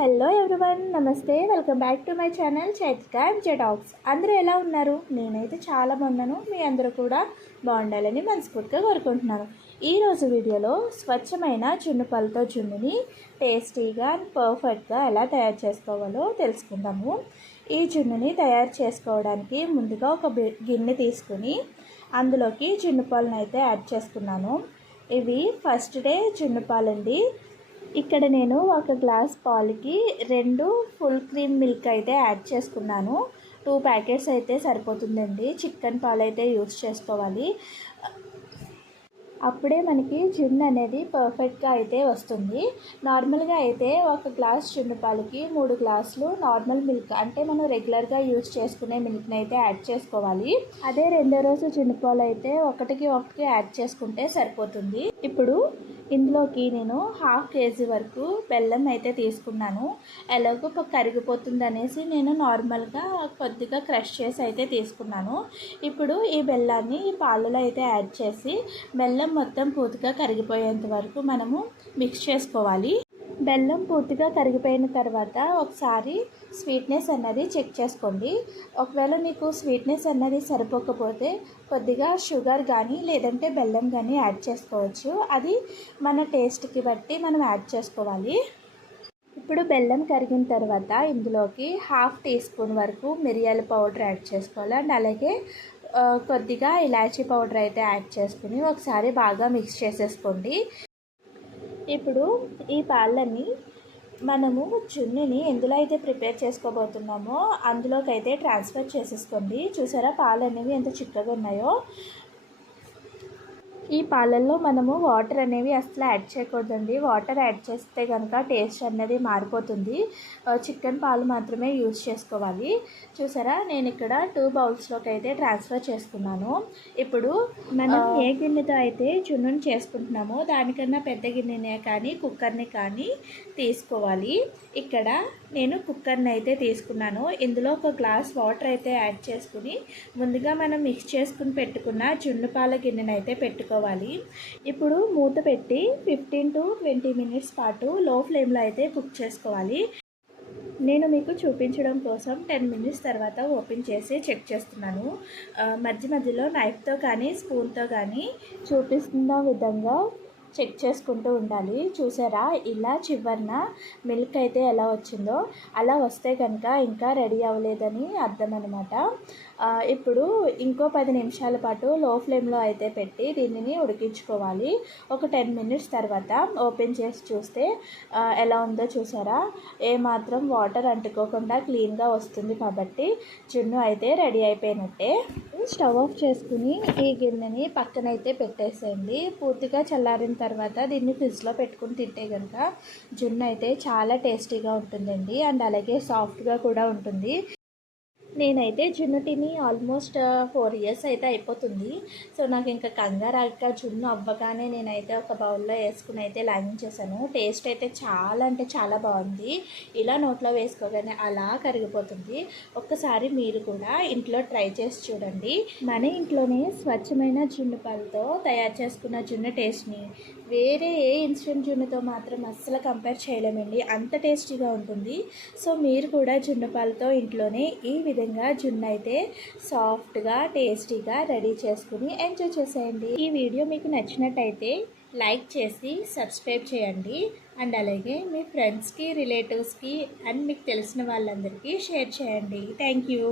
Hello everyone, నమస్తే. Welcome back to my channel Chaitrika MJ talks. అందరూ ఎలా ఉన్నారు? నేనైతే చాలా బాగున్నాను. మీ అందరూ కూడా బాగుండాలని మనస్ఫూర్తిగా కోరుకుంటున్నాను. ఈరోజు వీడియోలో స్వచ్ఛమైన జున్నుపాలతో జున్నుని టేస్టీగా అండ్ పర్ఫెక్ట్గా ఎలా తయారు చేసుకోవాలో తెలుసుకుందాము. ఈ జున్నుని తయారు చేసుకోవడానికి ముందుగా ఒక గిన్నె తీసుకుని అందులోకి జున్నుపాలను అయితే యాడ్ చేసుకున్నాను. ఇవి ఫస్ట్ డే జున్నుపాలండి. ఇక్కడ నేను ఒక గ్లాస్ పాలకి 2 ఫుల్ క్రీమ్ మిల్క్ అయితే యాడ్ చేసుకున్నాను. 2 ప్యాకెట్స్ అయితే సరిపోతుందండి. చిక్కన్ పాలు అయితే యూస్ చేసుకోవాలి. అప్పుడే మనకి జున్ను అనేది పర్ఫెక్ట్గా అయితే వస్తుంది. నార్మల్గా అయితే ఒక గ్లాస్ జున్ను పాలకి 3 గ్లాసులు నార్మల్ మిల్క్, అంటే మనం రెగ్యులర్గా యూస్ చేసుకునే మిల్క్ని అయితే యాడ్ చేసుకోవాలి. అదే రెండో రోజు జున్ను పాలు అయితే ఒకటికి యాడ్ చేసుకుంటే సరిపోతుంది. ఇప్పుడు ఇందులోకి నేను 1/2 kg వరకు బెల్లం అయితే తీసుకున్నాను. ఎలాగో కరిగిపోతుంది అనేసి నేను నార్మల్గా కొద్దిగా క్రష్ చేసి అయితే తీసుకున్నాను. ఇప్పుడు ఈ బెల్లాన్ని ఈ పాలలో అయితే యాడ్ చేసి బెల్లం మొత్తం పూర్తిగా కరిగిపోయేంత వరకు మనము మిక్స్ చేసుకోవాలి. బెల్లం పూర్తిగా కరిగిపోయిన తర్వాత ఒకసారి స్వీట్నెస్ అన్నది చెక్ చేసుకోండి. ఒకవేళ మీకు స్వీట్నెస్ అన్నది సరిపోకపోతే కొద్దిగా షుగర్ కానీ లేదంటే బెల్లం కానీ యాడ్ చేసుకోవచ్చు. అది మన టేస్ట్కి బట్టి మనం యాడ్ చేసుకోవాలి. ఇప్పుడు బెల్లం కరిగిన తర్వాత ఇందులోకి 1/2 టీ స్పూన్ వరకు మిరియాల పౌడర్ యాడ్ చేసుకోవాలి. అండ్ అలాగే కొద్దిగా ఇలాచీ పౌడర్ అయితే యాడ్ చేసుకుని ఒకసారి బాగా మిక్స్ చేసేసుకోండి. ఇప్పుడు ఈ పాలని మనము జున్నుని ఎందులో అయితే ప్రిపేర్ చేసుకోబోతున్నామో అందులోకి అయితే ట్రాన్స్ఫర్ చేసేసుకోండి. చూసారా పాలు అనేవి ఎంత చిక్కగా ఉన్నాయో. ఈ పాలల్లో మనము వాటర్ అనేవి అసలు యాడ్ చేయకూడదండి. వాటర్ యాడ్ చేస్తే కనుక టేస్ట్ అనేది మారిపోతుంది. చికెన్ పాలు మాత్రమే యూజ్ చేసుకోవాలి. చూసారా, నేను ఇక్కడ 2 బౌల్స్లోకి అయితే ట్రాన్స్ఫర్ చేసుకున్నాను. ఇప్పుడు మనం ఏ గిన్నెతో అయితే జున్నుని చేసుకుంటున్నామో దానికన్నా పెద్ద గిన్నెనే కానీ కుక్కర్ని కానీ తీసుకోవాలి. ఇక్కడ నేను కుక్కర్ని అయితే తీసుకున్నాను. ఇందులో ఒక గ్లాస్ వాటర్ అయితే యాడ్ చేసుకుని ముందుగా మనం మిక్స్ చేసుకుని పెట్టుకున్న జున్ను పాల గిన్నెని అయితే పెట్టుకోవాలి. ఇప్పుడు మూత పెట్టి 15 to 20 మినిట్స్ పాటు లో ఫ్లేమ్లో అయితే కుక్ చేసుకోవాలి. నేను మీకు చూపించడం కోసం 10 మినిట్స్ తర్వాత ఓపెన్ చేసి చెక్ చేస్తున్నాను. మధ్యలో నైఫ్తో కానీ స్పూన్తో కానీ చూపిస్తున్న విధంగా చెక్ చేసుకుంటూ ఉండాలి. చూసారా, ఇలా చివరన మిల్క్ అయితే ఎలా వచ్చిందో అలా వస్తే కనుక ఇంకా రెడీ అవ్వలేదని అర్థం అనమాట. ఇప్పుడు ఇంకో 10 నిమిషాల పాటు లో ఫ్లేమ్లో అయితే పెట్టి దీనిని ఉడికించుకోవాలి. ఒక 10 మినిట్స్ తర్వాత ఓపెన్ చేసి చూస్తే ఎలా ఉందో చూసారా, ఏమాత్రం వాటర్ అంటుకోకుండా క్లీన్గా వస్తుంది. కాబట్టి జున్ను అయితే రెడీ అయిపోయినట్టే. స్టవ్ ఆఫ్ చేసుకుని ఈ గిన్నెని పక్కనైతే పెట్టేసేయండి. పూర్తిగా చల్లారిన తర్వాత దీన్ని ఫ్రిడ్జ్లో పెట్టుకుని తింటే కనుక జున్ను అయితే చాలా టేస్టీగా ఉంటుందండి. అండ్ అలాగే సాఫ్ట్గా కూడా ఉంటుంది. నేనైతే జున్ను తిని ఆల్మోస్ట్ 4 ఇయర్స్ అయితే అయిపోతుంది. సో నాకు ఇంకా కంగారాక జున్ను అవ్వగానే నేనైతే ఒక బౌల్లో వేసుకుని అయితే లాగించేసాను. టేస్ట్ అయితే చాలా అంటే చాలా బాగుంది. ఇలా నోట్లో వేసుకోగానే అలా కరిగిపోతుంది. ఒక్కసారి మీరు కూడా ఇంట్లో ట్రై చేసి చూడండి. మన ఇంట్లోనే స్వచ్ఛమైన జున్ను పాలతో తయారు చేసుకున్న జున్ను టేస్ట్ని వేరే ఏ ఇన్స్టెంట్ జున్నుతో మాత్రం అస్సలు కంపేర్ చేయలేమండి. అంత టేస్టీగా ఉంటుంది. సో మీరు కూడా జున్ను పాలతో ఇంట్లోనే ఈ విధంగా జున్ను అయితే సాఫ్ట్గా టేస్టీగా రెడీ చేసుకుని ఎంజాయ్ చేసేయండి. ఈ వీడియో మీకు నచ్చినట్టయితే లైక్ చేసి సబ్స్క్రైబ్ చేయండి. అండ్ అలాగే మీ ఫ్రెండ్స్కి, రిలేటివ్స్కి అండ్ మీకు తెలిసిన వాళ్ళందరికీ షేర్ చేయండి. Thank you.